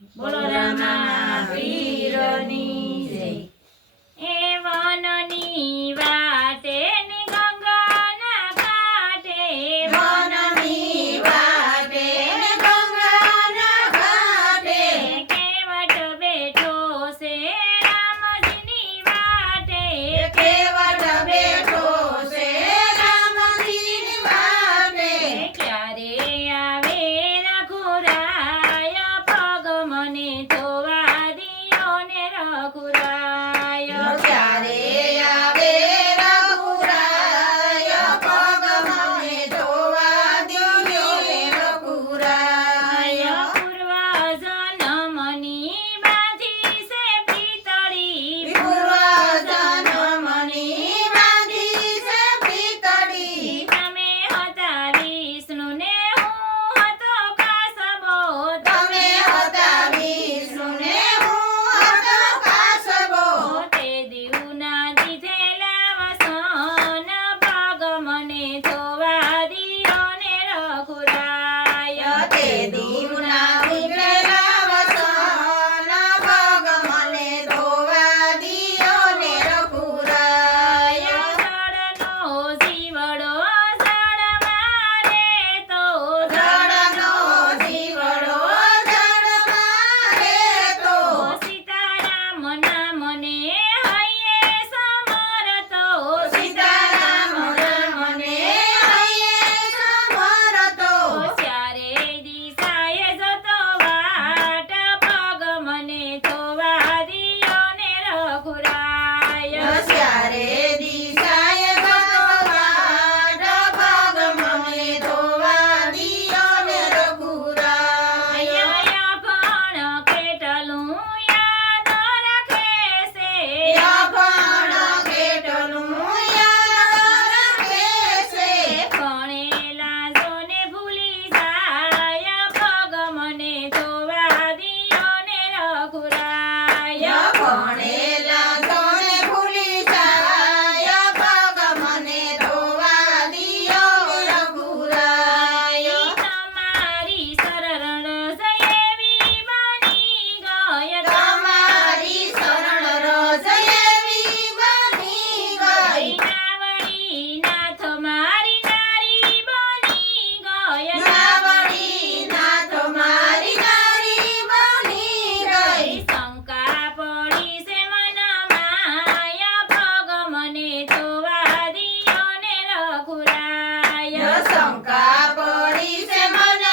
બોલો રામા પીરની જય. એ વનની વાટે ને ગંગાના ઘાટે, વનની વાટે ને ગંગાના ઘાટે, કેવટ બેઠો છે રામજીની વાટે, કેવટ બેઠો છે રામજીની વાટે. ક્યારે આવે રઘુરાય, પગ મને ધોવા દિયો ને રઘુરાય. ક્યારે આવે રઘુરાય, પગ મને ધોવા દિયો ને રઘુરાય. પૂર્વ જન્મની બાંધી છે પિતળી, પૂર્વ જન્મની બાંધી છે પિતળી. તમે હતા વિષ્ણુ ને હું હતો કાસબો, તમે હતા વિષ્ણુ ને હું હતો કાસબો. તે દીવના દીધેલા વસન, પગ મને ધોવા દિયો ને રઘુરાય. તે દીવના દીકરેલા વસન, પગ મને ધોવા દિયો ને રઘુરાય. જળનો જીવડો જળ મારે તો, જળનો જીવડો જળ મારે તો, સીતારામ નામને હૈયે સમરતો, સીતારામ નામને હૈયે સમરતો. ચારે દિશાએ જતો વાટ, પગ મને ધોવા દિયો ને રઘુરાય. ચારે દિશાએ જતો વાટ, પગ મને ધોવા દિયો ને રઘુરાય. પણ કેટલું યાદ રાખે છે, યભણ કેટલું યાદ રાખે છે. ભણેલા જોને ભૂલી જાય, પગ મને ધોવા દિયો ને રઘુરાય. ભણેલા તોને ભૂલી જાય, પગ મને ધોવા દિયો ને રઘુરાય. તમારી શરણ જયેવી બની ગય, તમારી શરણ રજ એવી બની ગઈ. નાવડી નાથ મારી નારી બની ગય, નાવડી નાથ મારી નારી બની ગઈ. શંકા પડી છે મનમાં, પગ મને ધોવા દિયો ને રઘુરાય. શંકા પડી છે મનમાં,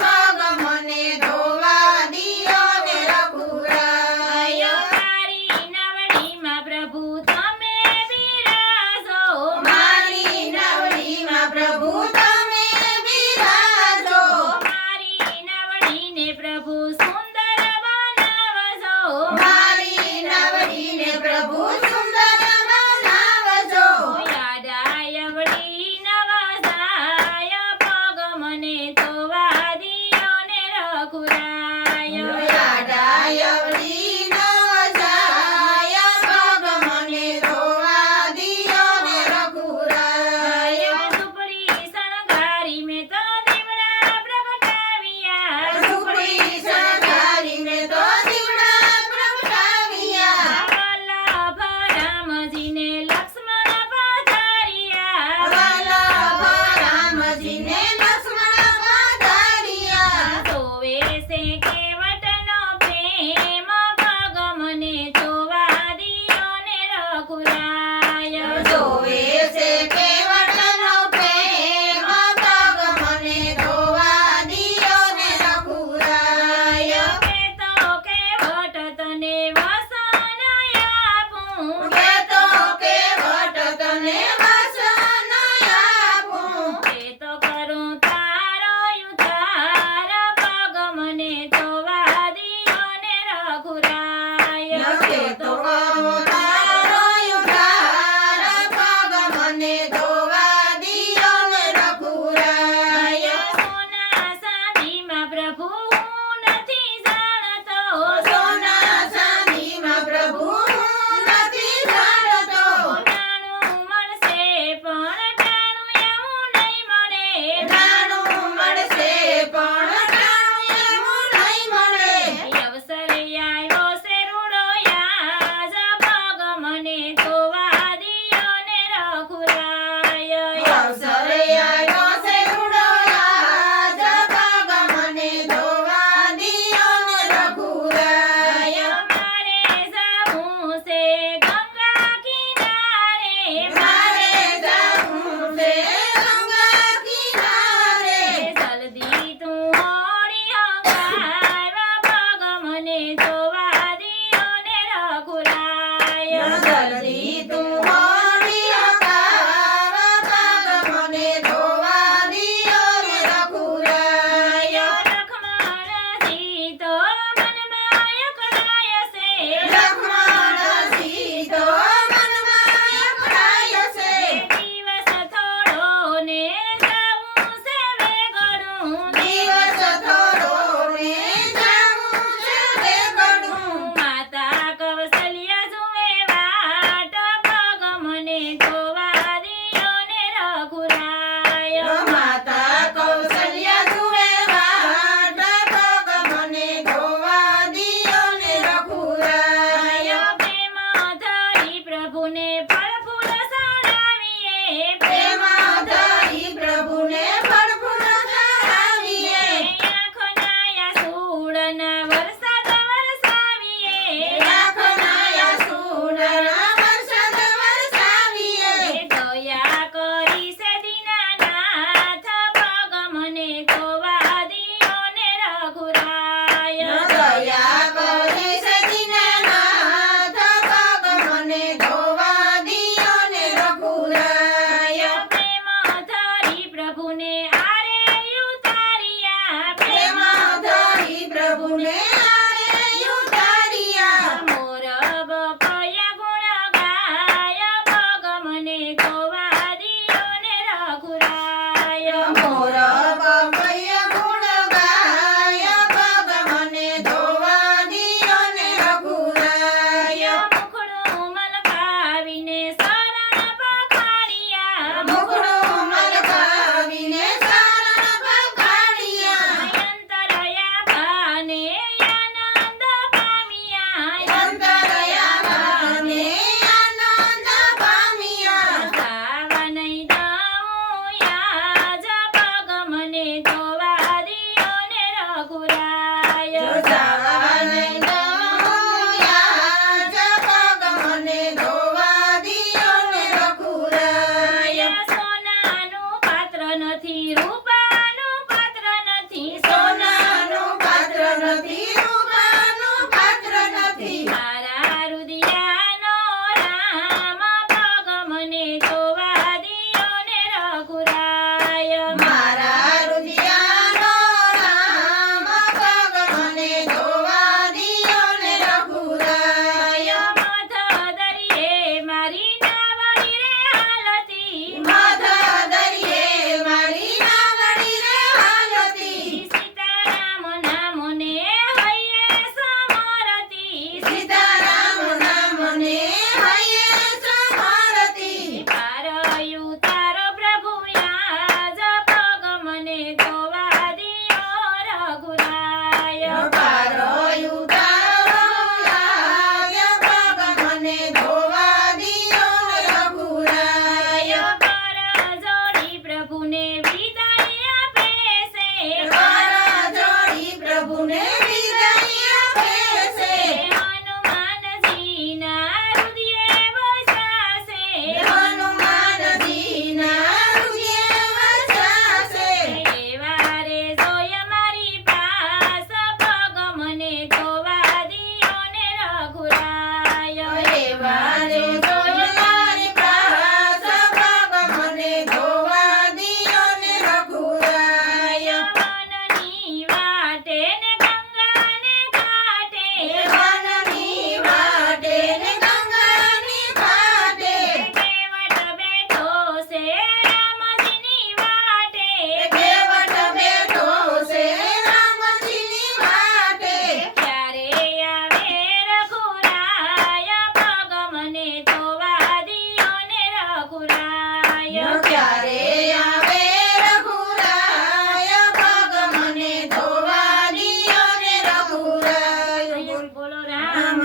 પગ મને ધોવા દિયો ને રઘુરાય. મારી નાવડીમાં પ્રભુ તમે બિરાજો, મારી નાવડીમાં પ્રભુ તમે બિરાજો. મારી નાવડીને પ્રભુ સુંદર બનાવજો, મારી નાવડીને પ્રભુ સુંદર બનાવજો. યાડાયવડી નવસાય, પગ મને ધોવા દિયો ને રઘુરાય. યાડાયવડી ન જાય, પગ મને ધોવા દિયો ને રઘુરાય. ઝૂંપડી શણગારી મેં તો દીવડા પ્રગટાવ્યા, ઝૂંપડી શણગારી મેં તો દીવડા પ્રગટાવ્યા. વલ્લભ રામજીને લક્ષ્મણ પધાર્યા, વલ્લભ રામજીને લક્ષ્મણ પધાર્યા. ધોવે છે કેવટ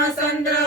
રામચંદ્ર